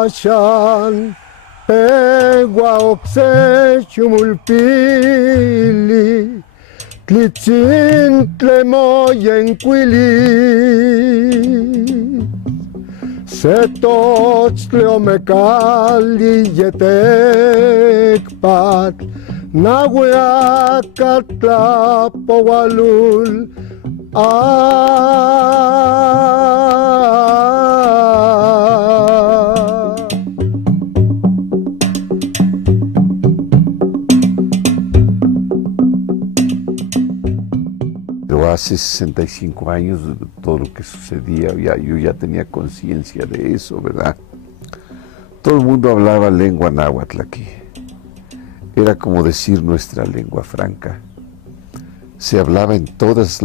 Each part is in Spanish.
Ashan pegua oxe chumulpili tlitzintli moyencuili setochtli omecali yetekpat nahuiacatla powalul Pero hace 65 años de todo lo que sucedía, yo ya tenía conciencia de eso, ¿verdad? Todo el mundo hablaba lengua náhuatl aquí. Era como decir nuestra lengua franca. Se hablaba en todos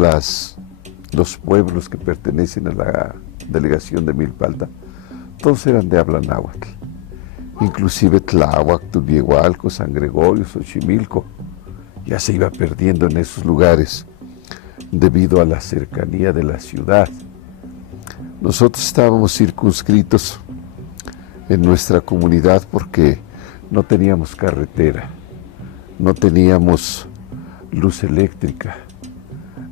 los pueblos que pertenecen a la delegación de Milpalta. Todos eran de habla náhuatl. Inclusive Tláhuac, Tulyehualco, San Gregorio, Xochimilco. Ya se iba perdiendo en esos lugares debido a la cercanía de la ciudad. Nosotros estábamos circunscritos en nuestra comunidad porque no teníamos carretera, no teníamos luz eléctrica,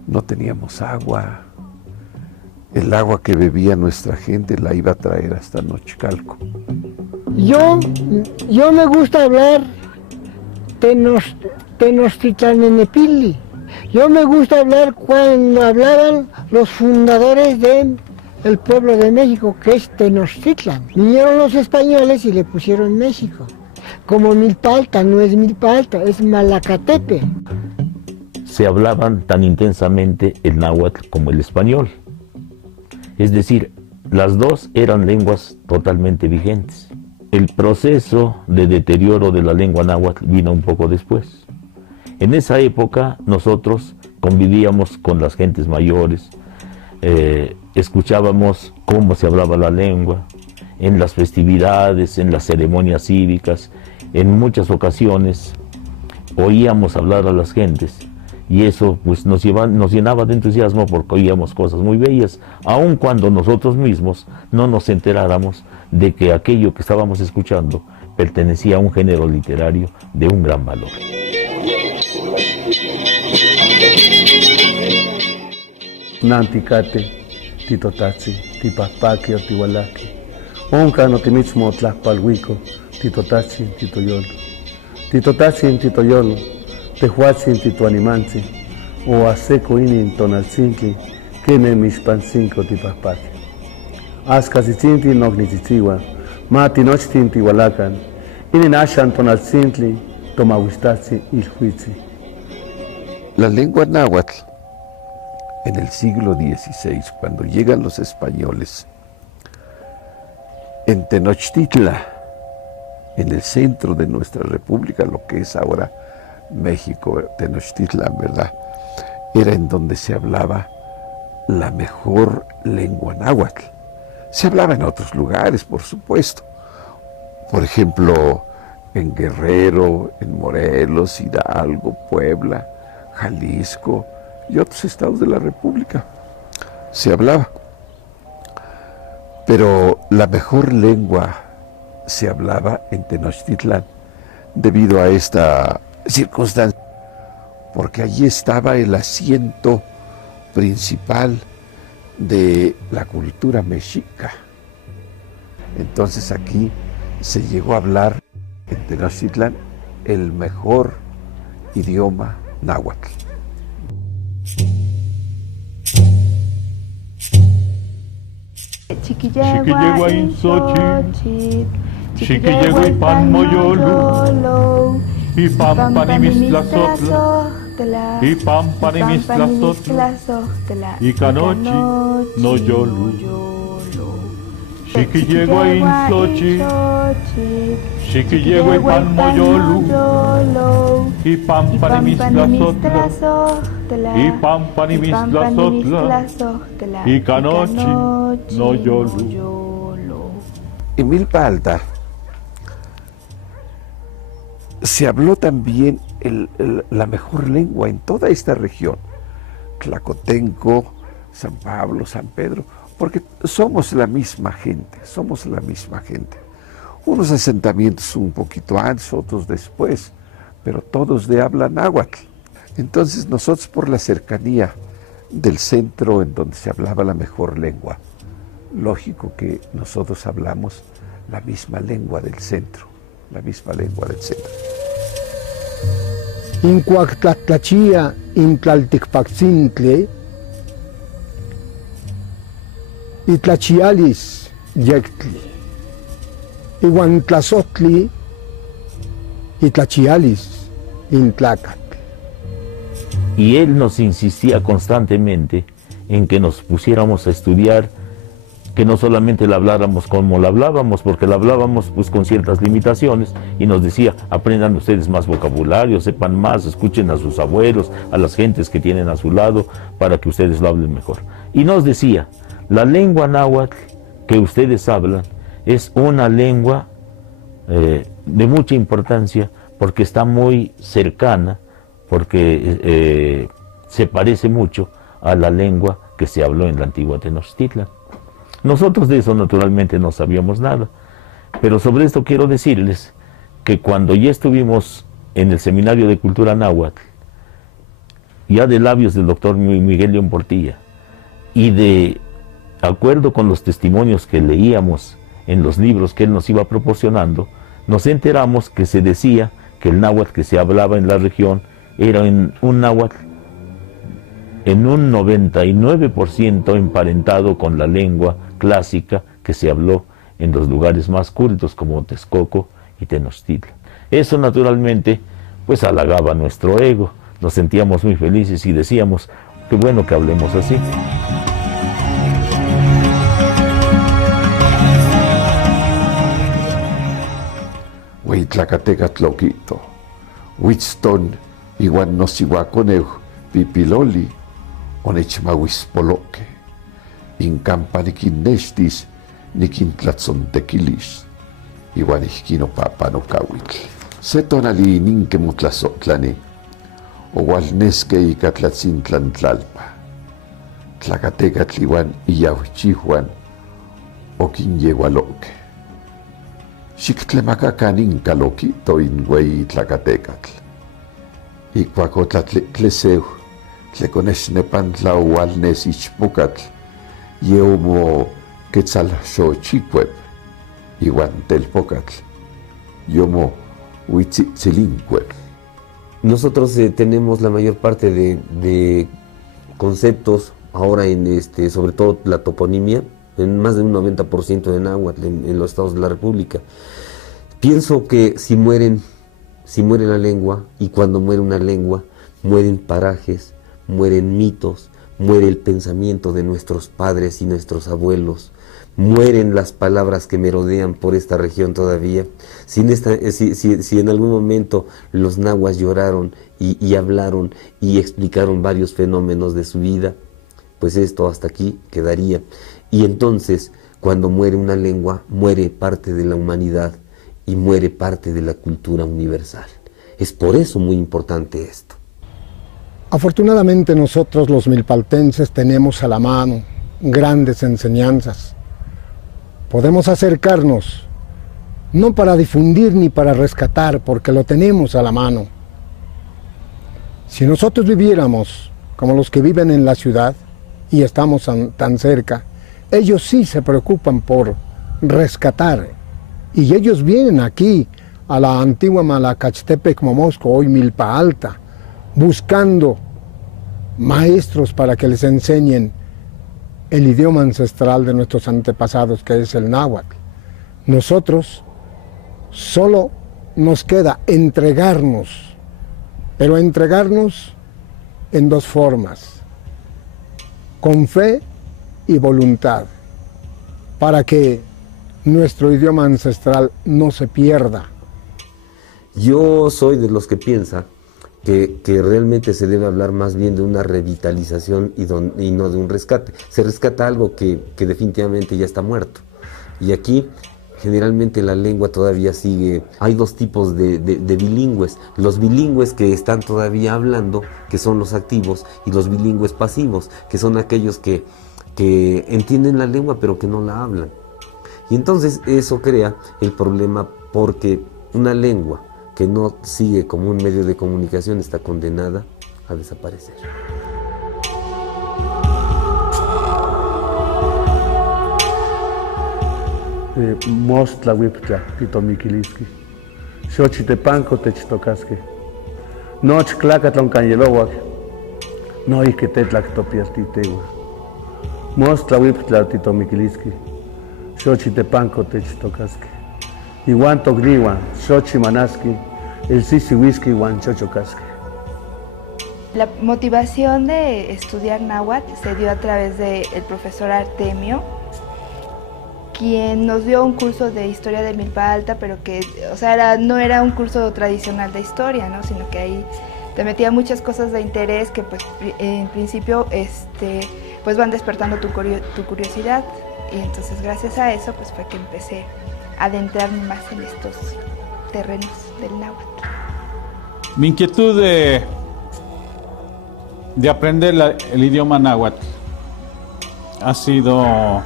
no teníamos agua. El agua que bebía nuestra gente la iba a traer hasta Nochcalco. Yo me gusta hablar Tenochtitlanenepili. Yo me gusta hablar cuando hablaban los fundadores del pueblo de México, que es Tenochtitlan. Vinieron los españoles y le pusieron México. Como Milpalta, no es Milpalta, es Malacatepe. Se hablaban tan intensamente el náhuatl como el español. Es decir, las dos eran lenguas totalmente vigentes. El proceso de deterioro de la lengua náhuatl vino un poco después. En esa época nosotros convivíamos con las gentes mayores, escuchábamos cómo se hablaba la lengua, en las festividades, en las ceremonias cívicas, en muchas ocasiones oíamos hablar a las gentes y eso pues nos llenaba de entusiasmo porque oíamos cosas muy bellas, aun cuando nosotros mismos no nos enteráramos de que aquello que estábamos escuchando pertenecía a un género literario de un gran valor. Nanticate, titotatzi, tipapaki o tihualaki. Onca no timitzmo tlahpalhuico, titotatzi, titoyolo. Titotatzi, titoyolo, tehuatzi, titoanimanzi, o aseco inin tonalzinki, queme mixpancinco tipapaki. Ascasitzinti nognitzitziwa, mati nochtin tihualacan, inin ashan tonalzintli, tomahuistatzi ilhuitzi. La lengua náhuatl, en el siglo XVI, cuando llegan los españoles, en Tenochtitlan, en el centro de nuestra república, lo que es ahora México, Tenochtitlan, ¿verdad? Era en donde se hablaba la mejor lengua náhuatl. Se hablaba en otros lugares, por supuesto. Por ejemplo, en Guerrero, en Morelos, Hidalgo, Puebla, Jalisco y otros estados de la República. Se hablaba. Pero la mejor lengua se hablaba en Tenochtitlan debido a esta circunstancia, porque allí estaba el asiento principal de la cultura mexica. Entonces aquí se llegó a hablar en Tenochtitlan el mejor idioma náhuatl. Chiquillegua in Xochitl, Chiquillegua y pan moyolo, y pampanimistlazotla, y pampanimistlazotla, y canochi no yolu. Chiquillegua in Xochitl, Chiquillegua y pan moyolo, y pampanimistlazotla, y pampanimistlazotla, y canochi no yolu. En Milpa Alta se habló también la mejor lengua en toda esta región, Tlacotenco, San Pablo, San Pedro, porque somos la misma gente, somos la misma gente. Unos asentamientos un poquito antes, otros después, pero todos de habla náhuatl. Entonces nosotros, por la cercanía del centro en donde se hablaba la mejor lengua, lógico que nosotros hablamos la misma lengua del centro, la misma lengua del centro. Incuactlatlachia intlalticpaccintle, itlachialis yectli, iguantlazotli itlachialis intlacatl. Y él nos insistía constantemente en que nos pusiéramos a estudiar, que no solamente la habláramos como la hablábamos, porque la hablábamos pues con ciertas limitaciones, y nos decía, aprendan ustedes más vocabulario, sepan más, escuchen a sus abuelos, a las gentes que tienen a su lado, para que ustedes lo hablen mejor. Y nos decía, la lengua náhuatl que ustedes hablan es una lengua de mucha importancia, porque está muy cercana, porque se parece mucho a la lengua que se habló en la antigua Tenochtitlan. Nosotros de eso naturalmente no sabíamos nada, pero sobre esto quiero decirles que cuando ya estuvimos en el Seminario de Cultura Náhuatl, ya de labios del doctor Miguel León Portilla, y de acuerdo con los testimonios que leíamos en los libros que él nos iba proporcionando, nos enteramos que se decía que el náhuatl que se hablaba en la región era un náhuatl en un 99% emparentado con la lengua clásica que se habló en los lugares más cultos como Texcoco y Tenochtitlan. Eso naturalmente pues halagaba nuestro ego, nos sentíamos muy felices y decíamos, qué bueno que hablemos así. Huitlacatecatloquito, Huitzton, igual nosihuaconeu, pipiloli, onechmahuispoloque, incampaniquinestis, niquintlatzontequilis, igual isquino papanocahuitl. Setonali ninquemutlazotlani, ohualnesque icatlatzintlan tlalpa, tlacatecatlihuan iyauchihuan, oquinyehualoque. Xictlemacacanin caloquito inguey tlacatecatl. Icuacotlatleseu, tleconexnepan tlaualnes ichpucatl, yeumo quetzalxochicuep, iguan telpocatl, yomo huitzitzilincuep. Nosotros tenemos la mayor parte de conceptos ahora sobre todo la toponimia, en más de un 90% de náhuatl en los estados de la República. Pienso que si muere la lengua, y cuando muere una lengua, mueren parajes, mueren mitos, muere el pensamiento de nuestros padres y nuestros abuelos, mueren las palabras que merodean por esta región todavía. Si en algún momento los nahuas lloraron y hablaron y explicaron varios fenómenos de su vida, pues esto hasta aquí quedaría. Y entonces, cuando muere una lengua, muere parte de la humanidad y muere parte de la cultura universal. Es por eso muy importante esto. Afortunadamente nosotros los milpaltenses tenemos a la mano grandes enseñanzas. Podemos acercarnos, no para difundir ni para rescatar, porque lo tenemos a la mano. Si nosotros viviéramos como los que viven en la ciudad y estamos tan cerca, ellos sí se preocupan por rescatar, y ellos vienen aquí a la antigua Malacachtepec Momosco, hoy Milpa Alta, buscando maestros para que les enseñen el idioma ancestral de nuestros antepasados, que es el náhuatl. Nosotros solo nos queda entregarnos, pero entregarnos en dos formas: con fe y voluntad, para que nuestro idioma ancestral no se pierda. Yo soy de los que piensa que realmente se debe hablar más bien de una revitalización y no de un rescate. Se rescata algo que definitivamente ya está muerto. Y aquí generalmente la lengua todavía sigue. Hay dos tipos de bilingües: los bilingües que están todavía hablando, que son los activos, y los bilingües pasivos, que son aquellos que que entienden la lengua pero que no la hablan. Y entonces eso crea el problema porque una lengua que no sigue como un medio de comunicación está condenada a desaparecer. Mostla wiptla titomiquiliski. Xochitepanco techtocaske. Noch clacatlon canyelowak. No y que tetlac topialtitegua. Mostla wiptla titomiquiliski. Xochitepanco techtocaske. Iguan togliwan, xochimanaski, el sisi whisky wan chochocaske. La motivación de estudiar náhuatl se dio a través del profesor Artemio, quien nos dio un curso de historia de Milpa Alta, pero que, o sea, no era un curso tradicional de historia, ¿no? Sino que ahí te metía muchas cosas de interés que, pues, en principio, pues van despertando tu curiosidad. Y entonces, gracias a eso, pues fue que empecé a adentrarme más en estos terrenos del náhuatl. Mi inquietud de aprender el idioma náhuatl ha sido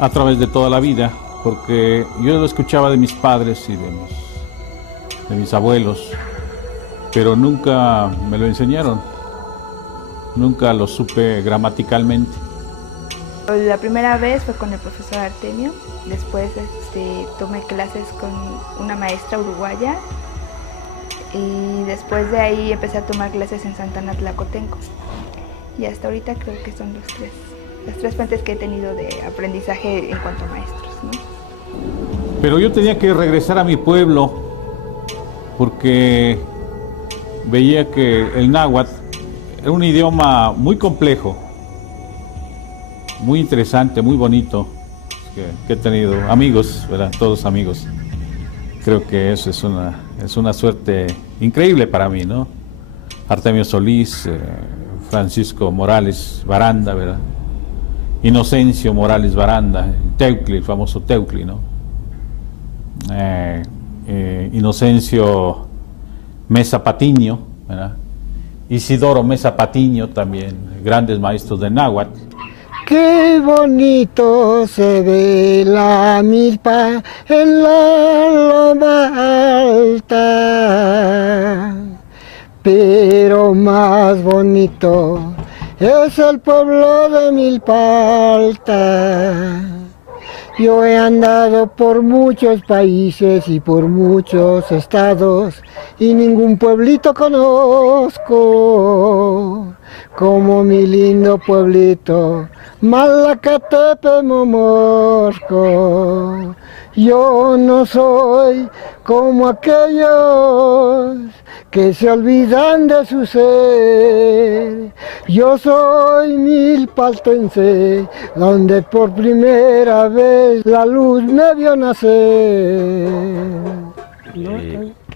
a través de toda la vida, porque yo lo escuchaba de mis padres y de mis abuelos, pero nunca me lo enseñaron, nunca lo supe gramaticalmente. La primera vez fue con el profesor Artemio, después tomé clases con una maestra uruguaya y después de ahí empecé a tomar clases en Santana Tlacotenco. Y hasta ahorita creo que son las tres fuentes que he tenido de aprendizaje en cuanto a maestros, ¿no? Pero yo tenía que regresar a mi pueblo porque veía que el náhuatl era un idioma muy complejo, muy interesante, muy bonito, que he tenido amigos, ¿verdad? Todos amigos. Creo que eso es una suerte increíble para mí, ¿no? Artemio Solís, Francisco Morales Baranda, ¿verdad? Inocencio Morales Baranda, Teucli, el famoso Teucli, ¿no? Inocencio Mesa Patiño, ¿verdad? Isidoro Mesa Patiño también, grandes maestros de náhuatl. Qué bonito se ve la milpa en la loma alta, pero más bonito es el pueblo de Milpa Alta. Yo he andado por muchos países y por muchos estados y ningún pueblito conozco como mi lindo pueblito Malacatepe Momosco. Yo no soy como aquellos que se olvidan de su ser. Yo soy milpaltense, donde por primera vez la luz me vio nacer.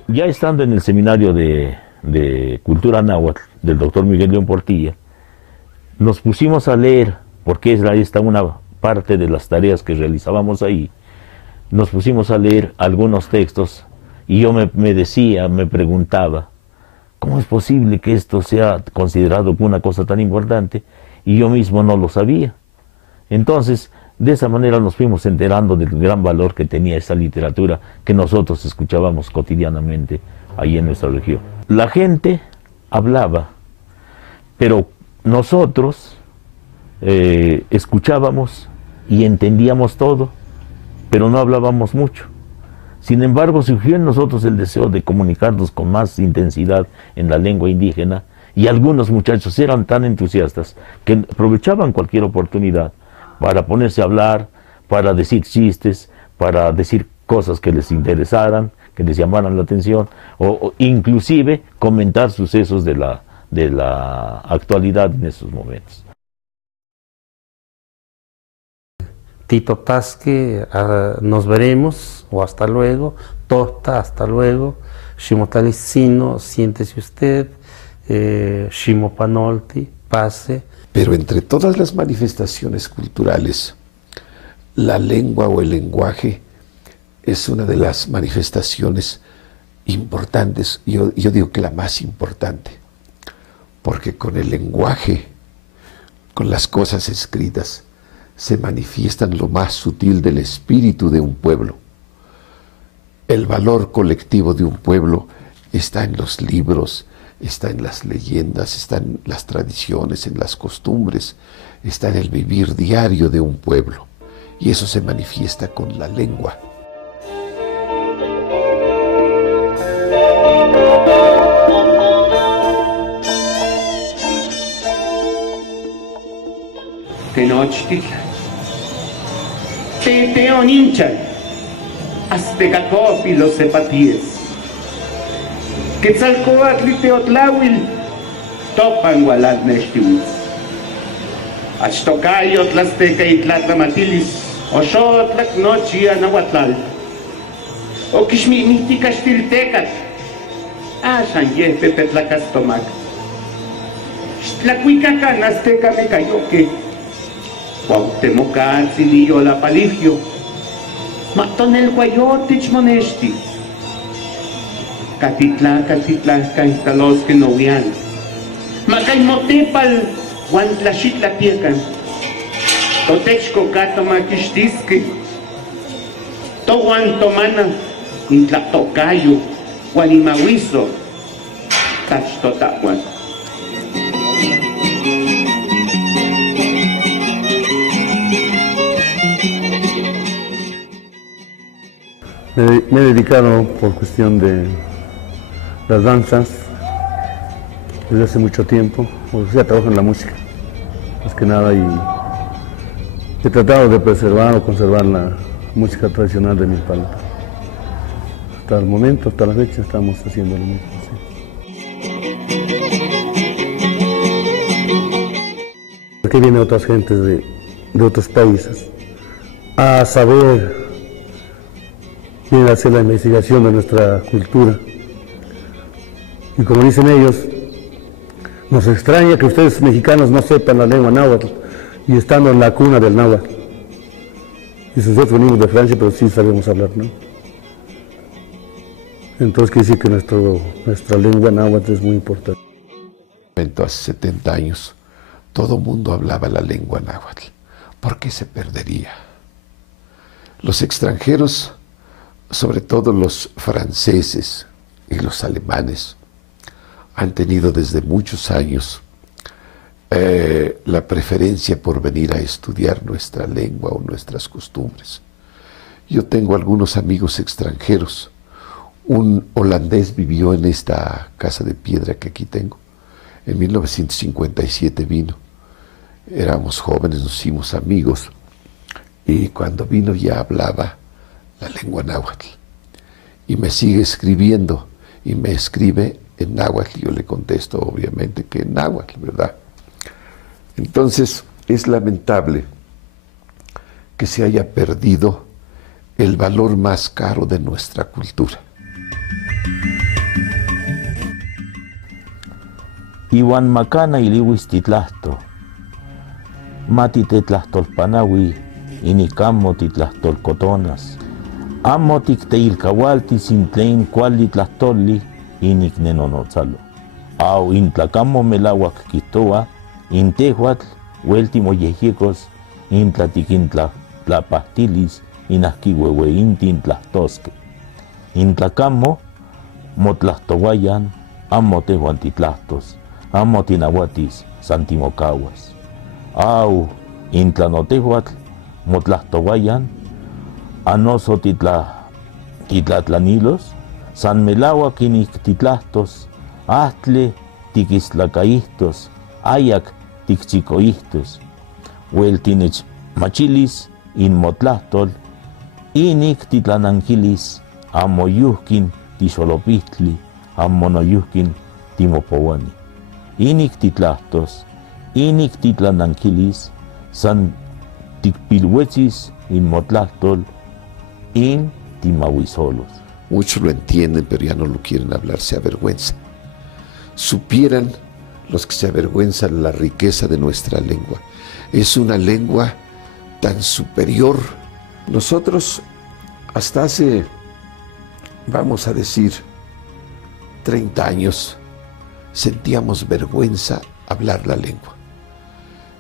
Ya estando en el seminario de Cultura Náhuatl del doctor Miguel León Portilla, nos pusimos a leer, porque esta una parte de las tareas que realizábamos ahí, nos pusimos a leer algunos textos y yo me preguntaba, ¿cómo es posible que esto sea considerado una cosa tan importante? Y yo mismo no lo sabía. Entonces, de esa manera nos fuimos enterando del gran valor que tenía esa literatura que nosotros escuchábamos cotidianamente ahí en nuestra región. La gente hablaba, pero nosotros escuchábamos y entendíamos todo, pero no hablábamos mucho. Sin embargo, surgió en nosotros el deseo de comunicarnos con más intensidad en la lengua indígena, y algunos muchachos eran tan entusiastas que aprovechaban cualquier oportunidad para ponerse a hablar, para decir chistes, para decir cosas que les interesaran, que les llamaran la atención, o inclusive comentar sucesos de la actualidad en esos momentos. Tito Tasque, nos veremos, o hasta luego. Tota, hasta luego. Shimotalicino, siéntese usted. Shimopanolti, pase. Pero entre todas las manifestaciones culturales, la lengua o el lenguaje es una de las manifestaciones importantes. Yo digo que la más importante, porque con el lenguaje Con las cosas escritas se manifiestan lo más sutil del espíritu de un pueblo. El valor colectivo de un pueblo está en los libros, está en las leyendas, está en las tradiciones, en las costumbres, está en el vivir diario de un pueblo. Y eso se manifiesta con la lengua. Tenochtitlan, Teteoninchal, Aztecacopi los Cepatíes, Quetzalcóatl y Teotlauil, Topan Nextihuitz, Achtocayo, Tlasteca y Tlatlamatilis, Oxotlac Nochi Anahuatlal, Oquixmihmihticastiltecat, Axan Yepe Petlacastomac, Xtlacuicacan Azteca Mecayoque, Cuauhtemocatzin y Yolapalifio, Matonel Guayotich Monesti, Catitla, Caintalosque Novian, Macaimotepal, Huantlaxitlatiecan, Totexco Catomaquixtisque, Tohuantomana, Intlatocayo, Guanimahuizo, Tachtotahuan. Me he dedicado por cuestión de las danzas desde hace mucho tiempo, o sea, trabajo en la música, más que nada, y he tratado de preservar o conservar la música tradicional de Milpa. Hasta el momento, hasta la fecha, estamos haciendo lo mismo. Sí. Aquí vienen otras gentes de otros países a saber, vienen a hacer la investigación de nuestra cultura. Y como dicen ellos, nos extraña que ustedes mexicanos no sepan la lengua náhuatl, y estando en la cuna del náhuatl. Y nosotros venimos de Francia, pero sí sabemos hablar, ¿no? Entonces quiere decir que nuestra lengua náhuatl es muy importante. Hace 70 años, todo mundo hablaba la lengua náhuatl. ¿Por qué se perdería? Los extranjeros, sobre todo los franceses y los alemanes, han tenido desde muchos años la preferencia por venir a estudiar nuestra lengua o nuestras costumbres. Yo tengo algunos amigos extranjeros. Un holandés vivió en esta casa de piedra que aquí tengo. En 1957 vino. Éramos jóvenes, nos hicimos amigos. Y cuando vino ya hablaba la lengua náhuatl. Y me sigue escribiendo. Y me escribe en náhuatl. Yo le contesto, obviamente, que en náhuatl, ¿verdad? Entonces, es lamentable que se haya perdido el valor más caro de nuestra cultura. Iwan Macana iliwis titlahto, mati tetlahtolpanawi, inicamo titlahtolcotonas, amo ticteilcaualti sin tlen cuali tlahtoli, inicnenonotzalo. Au intlacamo melauac quitoa, intehuatl, hueltimo yejicos, intlatiquintla tlapastilis, inasquihuehueintin tlahtosque. Intlacamo, motlahtohuayan, amo tehuantitlastos, amo tinahuatis, santimocahuas. Au, intlanotehuatl, motlahtohuayan, anoso titlatlanilos, san melauac inictitlastos, astle tiquislacaistos, ayac ticchicoistos, hueltinech machilis, inmotlastol, inic titlananquilis, amo yuhkin tixolopistli, amo noyuhkin timopowani. Inic titlastos, inic titlananquilis, san ticpilhuetzis, inmotlastol, in timahuisolos. Muchos lo entienden, pero ya no lo quieren hablar, se avergüenzan. Supieran los que se avergüenzan la riqueza de nuestra lengua. Es una lengua tan superior. Nosotros hasta hace, vamos a decir, 30 años, sentíamos vergüenza hablar la lengua.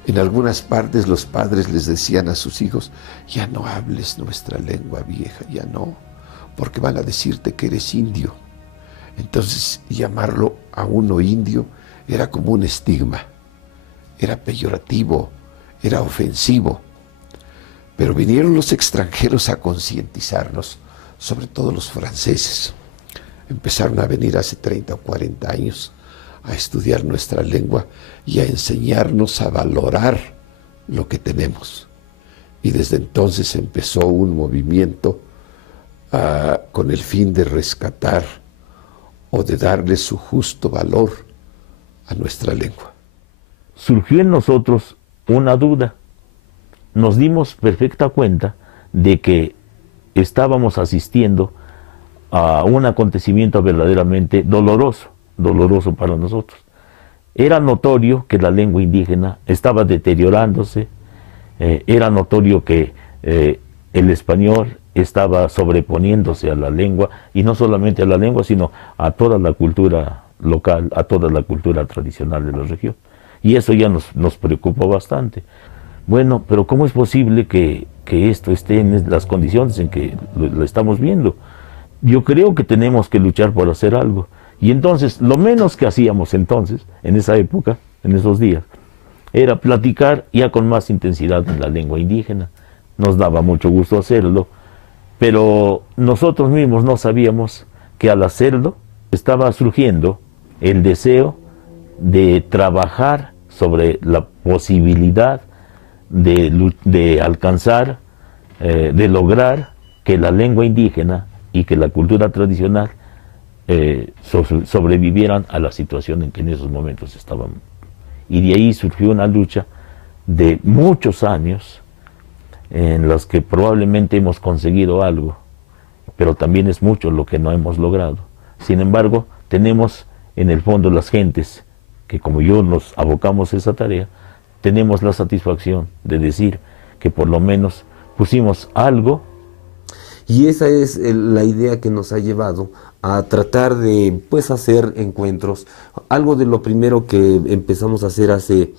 En algunas partes los padres les decían a sus hijos, ya no hables nuestra lengua vieja, ya no, porque van a decirte que eres indio. Entonces llamarlo a uno indio era como un estigma, era peyorativo, era ofensivo. Pero vinieron los extranjeros a concientizarnos, sobre todo los franceses. Empezaron a venir hace 30 o 40 años a estudiar nuestra lengua y a enseñarnos a valorar lo que tenemos. Y desde entonces empezó un movimiento con el fin de rescatar o de darle su justo valor a nuestra lengua. Surgió en nosotros una duda. Nos dimos perfecta cuenta de que estábamos asistiendo a un acontecimiento verdaderamente doloroso para nosotros. Era notorio que la lengua indígena estaba deteriorándose, era notorio que el español estaba sobreponiéndose a la lengua, y no solamente a la lengua, sino a toda la cultura local, a toda la cultura tradicional de la región. Y eso ya nos preocupó bastante. Bueno, pero ¿cómo es posible que esto esté en las condiciones en que lo estamos viendo? Yo creo que tenemos que luchar por hacer algo. Y entonces, lo menos que hacíamos entonces, en esa época, en esos días, era platicar ya con más intensidad en la lengua indígena. Nos daba mucho gusto hacerlo, pero nosotros mismos no sabíamos que al hacerlo estaba surgiendo el deseo de trabajar sobre la posibilidad de alcanzar, de lograr que la lengua indígena y que la cultura tradicional sobrevivieran a la situación en que en esos momentos estaban. Y de ahí surgió una lucha de muchos años en los que probablemente hemos conseguido algo, pero también es mucho lo que no hemos logrado. Sin embargo, tenemos en el fondo las gentes que, como yo, nos abocamos a esa tarea, tenemos la satisfacción de decir que por lo menos pusimos algo. Y esa es la idea que nos ha llevado a tratar de hacer encuentros. Algo de lo primero que empezamos a hacer en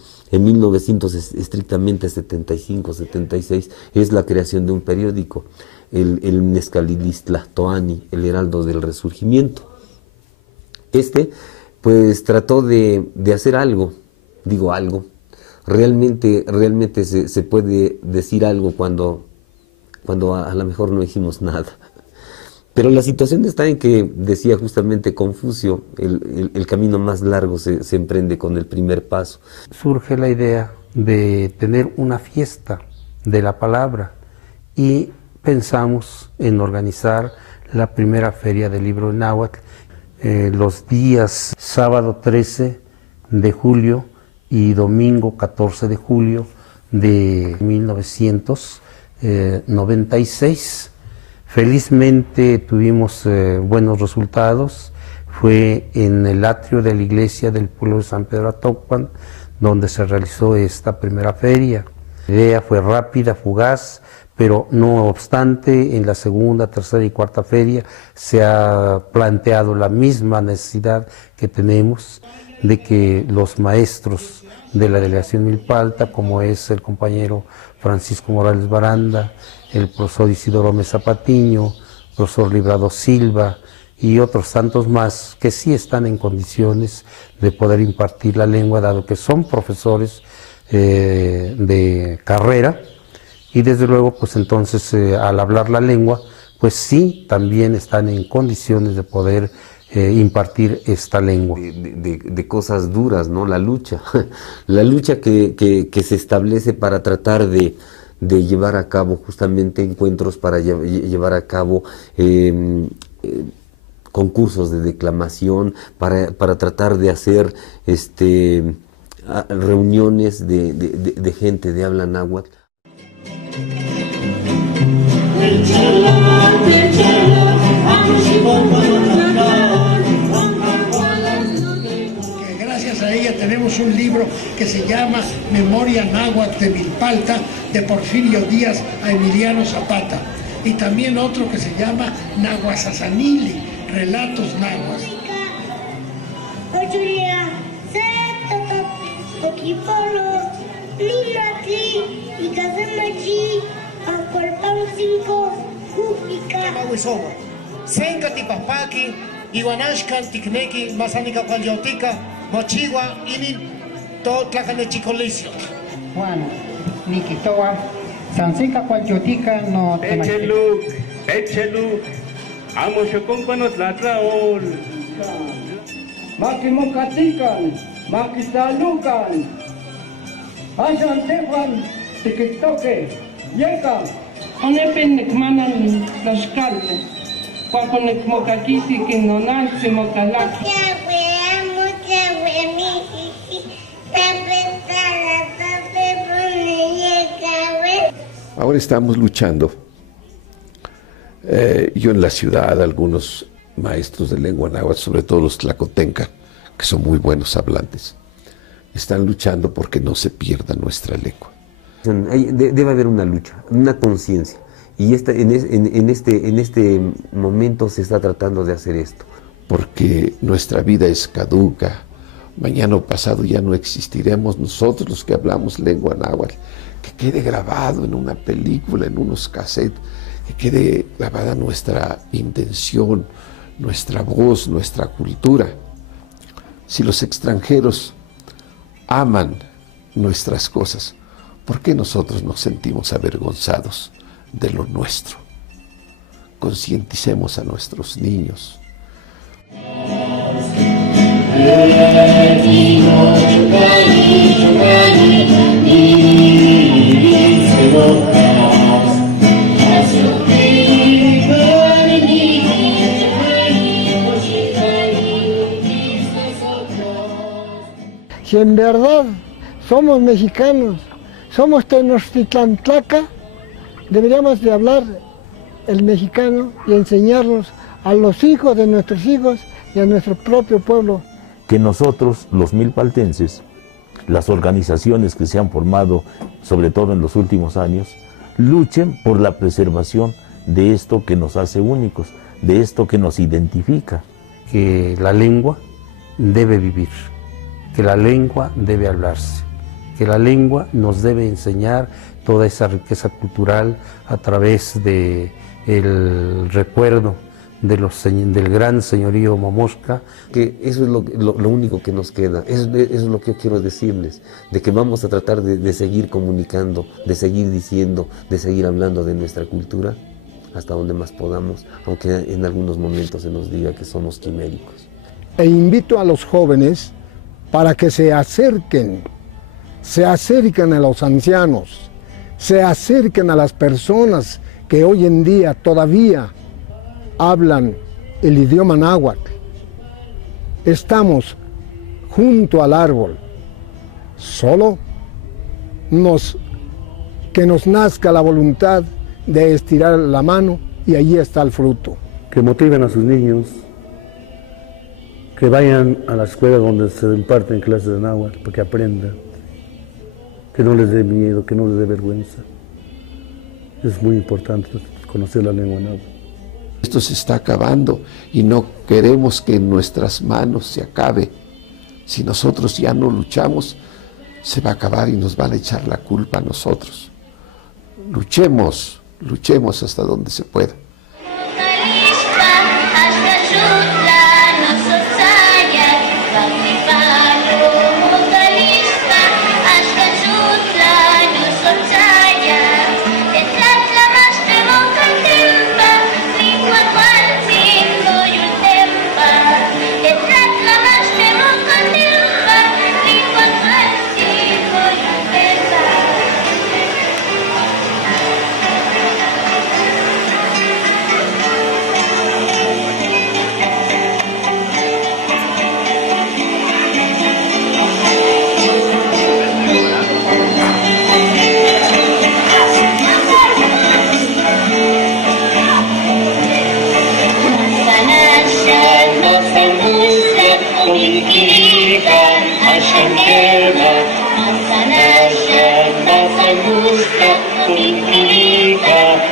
1975-76 es la creación de un periódico, el Nexcalilitlahtoani, el Heraldo del Resurgimiento. Trató de hacer algo, digo algo. Realmente se puede decir algo cuando a lo mejor no hicimos nada. Pero la situación está en que, decía justamente Confucio, el camino más largo se emprende con el primer paso. Surge la idea de tener una fiesta de la palabra y pensamos en organizar la primera feria del libro en náhuatl los días sábado 13 de julio y domingo 14 de julio de 1996. Felizmente tuvimos buenos resultados. Fue en el atrio de la iglesia del pueblo de San Pedro Atocpan donde se realizó esta primera feria. La idea fue rápida, fugaz, pero no obstante, en la segunda, tercera y cuarta feria se ha planteado la misma necesidad que tenemos de que los maestros de la delegación Milpa, como es el compañero Francisco Morales Baranda, el profesor Isidoro Mesa Patiño, el profesor Librado Silva y otros tantos más que sí están en condiciones de poder impartir la lengua, dado que son profesores de carrera, y desde luego entonces al hablar la lengua sí también están en condiciones de poder impartir esta lengua. De cosas duras, ¿no? La lucha que se establece para tratar de llevar a cabo justamente encuentros, para llevar a cabo concursos de declamación, para tratar de hacer reuniones de gente de habla náhuatl. Gracias a ella tenemos un libro que se llama Memoria Náhuatl de Milpalta, de Porfirio Díaz a Emiliano Zapata, y también otro que se llama Nahuazazanili, Relatos Náhuatl. Linatli, Ikazamachi, Akorpang 5, Kupika. Mawisowa. Senka tipapaki, Iwanashkan tikneki, Masanika Palyotika, Mochiwa, Inin, to Tlacanechicolisio. Juan, Nikitoa, Sansenka Palyotika, no Echeluk, amo shokompanos latraol. Makimokatikan, Makisalukan, Asan Tepan, Tikitoke, Yeka. Onepen nekmanan tlaxcalme, cuaconecmocakisi quinonalsi mocalaki. Ahora estamos luchando. Yo en la ciudad, algunos maestros de lengua náhuatl, sobre todo los tlacotenca, que son muy buenos hablantes, están luchando porque no se pierda nuestra lengua. Debe haber una lucha, una conciencia. Y en este momento se está tratando de hacer esto. Porque nuestra vida es caduca. Mañana o pasado ya no existiremos nosotros los que hablamos lengua náhuatl. Que quede grabado en una película, en unos cassettes, que quede grabada nuestra intención, nuestra voz, nuestra cultura. Si los extranjeros aman nuestras cosas, ¿por qué nosotros nos sentimos avergonzados de lo nuestro? Concienticemos a nuestros niños. Si en verdad somos mexicanos, somos Tenochtitlan-Tlaca, deberíamos de hablar el mexicano y enseñarlos a los hijos de nuestros hijos y a nuestro propio pueblo. Que nosotros, los milpaltenses, las organizaciones que se han formado, sobre todo en los últimos años, luchen por la preservación de esto que nos hace únicos, de esto que nos identifica. Que la lengua debe vivir, que la lengua debe hablarse, que la lengua nos debe enseñar toda esa riqueza cultural a través del recuerdo del gran señorío Momosca. Que eso es lo único que nos queda, eso es lo que yo quiero decirles, de que vamos a tratar de seguir comunicando, de seguir diciendo, de seguir hablando de nuestra cultura hasta donde más podamos, aunque en algunos momentos se nos diga que somos quiméricos. E invito a los jóvenes para que se acerquen a los ancianos, se acerquen a las personas que hoy en día todavía hablan el idioma náhuatl. Estamos junto al árbol, solo que nos nazca la voluntad de estirar la mano y allí está el fruto. Que motiven a sus niños, que vayan a la escuela donde se imparten clases de náhuatl para que aprendan, que no les dé miedo, que no les dé vergüenza. Es muy importante conocer la lengua náhuatl. Esto se está acabando y no queremos que en nuestras manos se acabe. Si nosotros ya no luchamos, se va a acabar y nos van a echar la culpa a nosotros. Luchemos, luchemos hasta donde se pueda.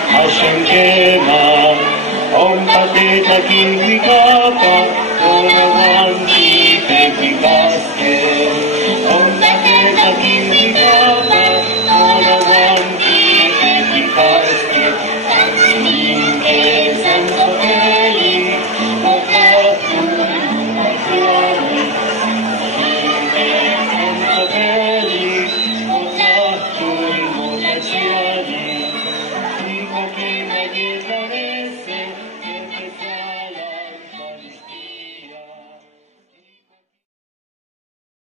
Hashem